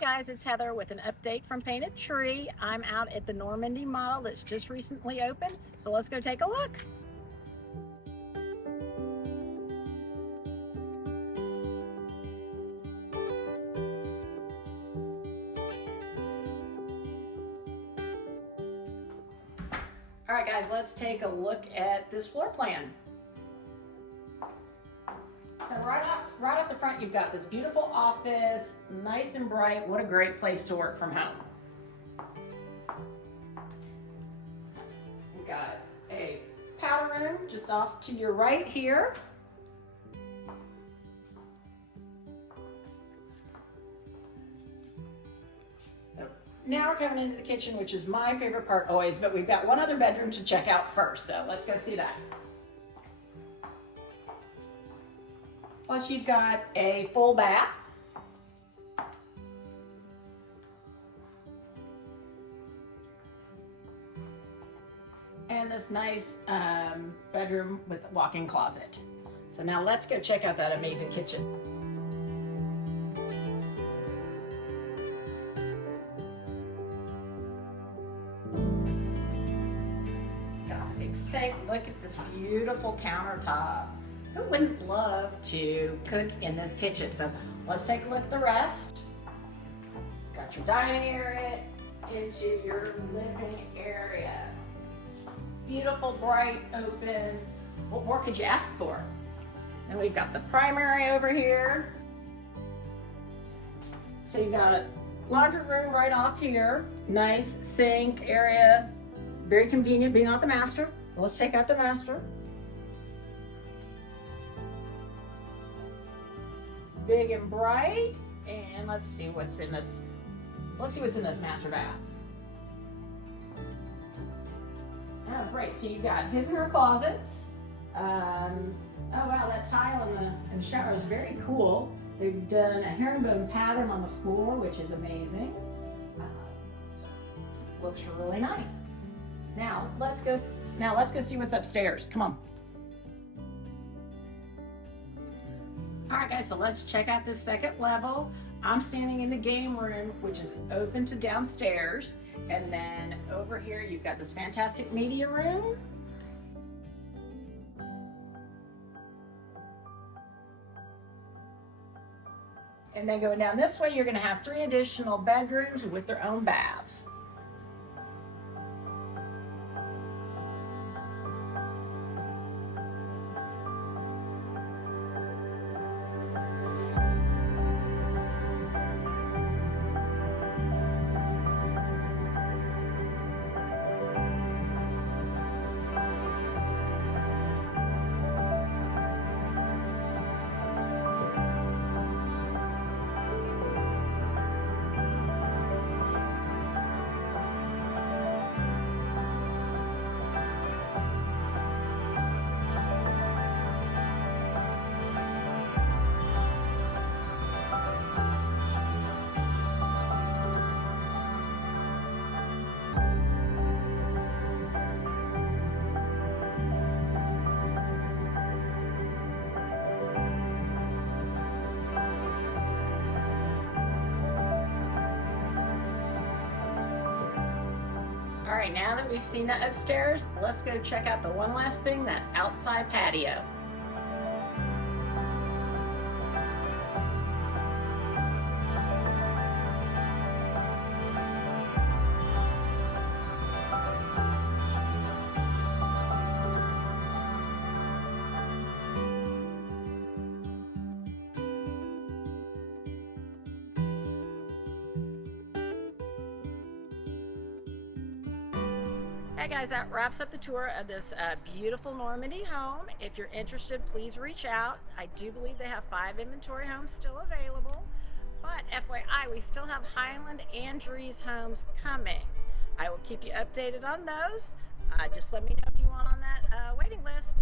guys, it's Heather with an update from Painted Tree. I'm out at the Normandy model that's just recently opened, so let's go take a look. All right guys, let's take a look at this floor plan. So right off the front, you've got this beautiful office, nice and bright. What a great place to work from home. We've got a powder room just off to your right here. So now we're coming into the kitchen, which is my favorite part always, but we've got one other bedroom to check out first, so let's go see that. Plus you've got a full bath. And this nice bedroom with a walk-in closet. So now let's go check out that amazing kitchen. Got a big sink. Look at this beautiful countertop. Who wouldn't love to cook in this kitchen? So let's take a look at the rest. Got your dining area into your living area. Beautiful, bright, open. What more could you ask for? And we've got the primary over here. So you've got a laundry room right off here. Nice sink area. Very convenient being off the master. So let's take out the master. Big and bright, and let's see what's in this. Let's see what's in this master bath. Oh, great! So you've got his and her closets. Oh wow, that tile in the shower is very cool. They've done a herringbone pattern on the floor, which is amazing. Looks really nice. Now let's go see what's upstairs. Come on. All right guys, so let's check out this second level. I'm standing in the game room, which is open to downstairs. And then over here, you've got this fantastic media room. And then going down this way, you're gonna have 3 additional bedrooms with their own baths. All right, now that we've seen that upstairs, let's go check out the one last thing, that outside patio. Hey guys, that wraps up the tour of this beautiful Normandy home. If you're interested, please reach out. I do believe they have 5 inventory homes still available. But FYI, we still have Highland and Drees homes coming. I will keep you updated on those. Just let me know if you want on that waiting list.